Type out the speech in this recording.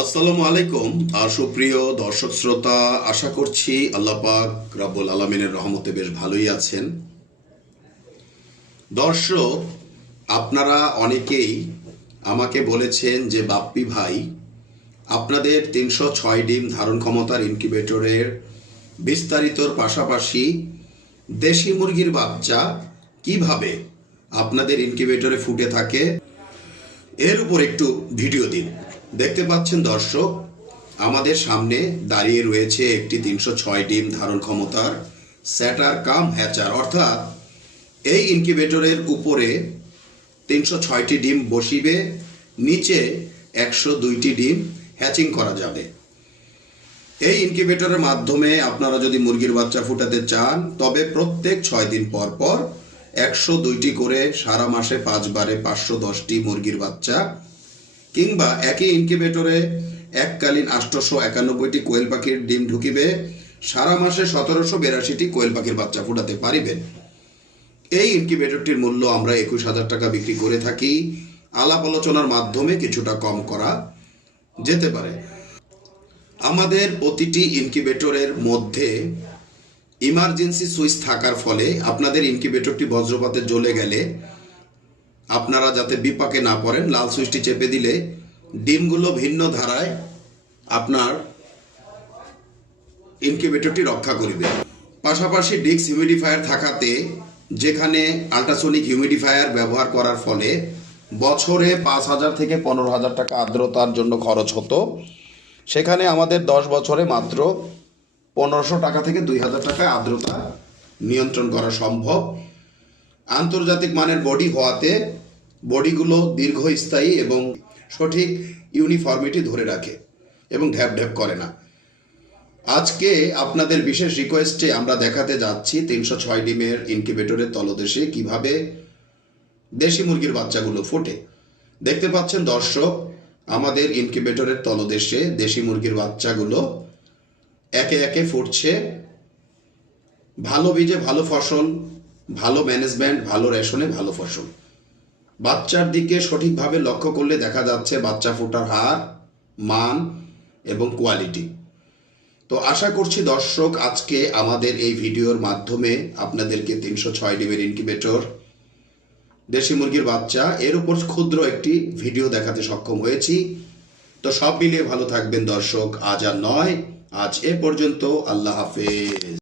আসসালামু আলাইকুম। আর সুপ্রিয় দর্শক শ্রোতা, আশা করছি আল্লাহ পাক রাব্বুল আলমিনের রহমতে বেশ ভালোই আছেন। দর্শক, আপনারা অনেকেই আমাকে বলেছেন যে, বাপ্পি ভাই, আপনাদের তিনশো ছয় ডিম ধারণ ক্ষমতার ইনকিউবেটরের বিস্তারিতর পাশাপাশি দেশি মুরগির বাচ্চা কীভাবে আপনাদের ইনকিউবেটরে ফুটে থাকে, এর উপর একটু ভিডিও দিন। দেখতে পাচ্ছেন দর্শক, আমাদের সামনে দাঁড়িয়ে রয়েছে একটি তিনশো ছয় ডিম ধারণ ক্ষমতার স্যাটার কাম হ্যাচার। অর্থাৎ এই ইনকিউবেটরের উপরে তিনশো ছয়টি ডিম বসিবে, নিচে একশো দুইটি ডিম হ্যাচিং করা যাবে। এই ইনকিউবেটরের মাধ্যমে আপনারা যদি মুরগির বাচ্চা ফুটাতে চান, তবে প্রত্যেক ছয় দিন পর পর একশো দুইটি করে সারা মাসে পাঁচবারে পাঁচশো দশটি মুরগির বাচ্চা কিংবা একই ইনকিউবেটরে এককালীন আটশোশো একানব্বইটি কোয়েল পাখির ডিম ঢুকিবে, সারা মাসে সতেরোশো বিরাশিটি কোয়েল পাখির বাচ্চা ফুটাতে পারিবেন এই ইনকিউবেটরটির মূল্য আমরা একুশ হাজার টাকা বিক্রি করে থাকি। আলাপ আলোচনার মাধ্যমে কিছুটা কম করা যেতে পারে। আমাদের প্রতিটি ইনকিউবেটরের মধ্যে ইমার্জেন্সি সুইচ থাকার ফলে আপনাদের ইনকিউবেটরটি বজ্রপাতে জ্বলে গেলে আপনারা যাতে বিপাকে না পড়েন, লাল সুইচটি চেপে দিলে ডিমগুলো ভিন্ন ধারায় আপনার ইনকিউবেটরটি রক্ষা করিবে। পাশাপাশি ডিক্স হিউমিডিফায়ার থাকাতে যেখানে আল্ট্রাসোনিক হিউমিডিফায়ার ব্যবহার করার ফলে বছরে পাঁচ হাজার থেকে পনেরো হাজার টাকা আর্দ্রতার জন্য খরচ হতো। সেখানে আমাদের দশ বছরে মাত্র পনেরোশো টাকা থেকে দুই হাজার টাকা আর্দ্রতা নিয়ন্ত্রণ করা সম্ভব। আন্তর্জাতিক মানের বডি হওয়াতে বডিগুলো দীর্ঘস্থায়ী এবং সঠিক ইউনিফর্মিটি ধরে রাখে এবং ঢ্যাপ ঢ্যাপ করে না। আজকে আপনাদের বিশেষ রিকোয়েস্টে আমরা দেখাতে যাচ্ছি তিনশো ছয় ডিমের ইনকিউবেটরের তলদেশে কীভাবে দেশি মুরগির বাচ্চাগুলো ফোটে। দেখতে পাচ্ছেন দর্শক, আমাদের ইনকিউবেটরের তলদেশে দেশি মুরগির বাচ্চাগুলো একে একে ফুটছে। ভালো বীজে ভালো ফসল ভালো ম্যানেজমেন্ট ভালো রেশনে ভালো ফসল। বাচ্চার দিকে সঠিকভাবে লক্ষ্য করলে দেখা যাচ্ছে বাচ্চা ফোটার হার, মান এবং কোয়ালিটি তো আশা করছি দর্শক, আজকে আমাদের এই ভিডিওর মাধ্যমে আপনাদেরকে তিনশো ছয় ডিমের ইনকিউবেটর দেশি মুরগির বাচ্চা, এর উপর ক্ষুদ্র একটি ভিডিও দেখাতে সক্ষম হয়েছি। তো সব মিলিয়ে ভালো থাকবেন দর্শক, আজ আর নয়, আজ এ পর্যন্ত আল্লাহ হাফেজ।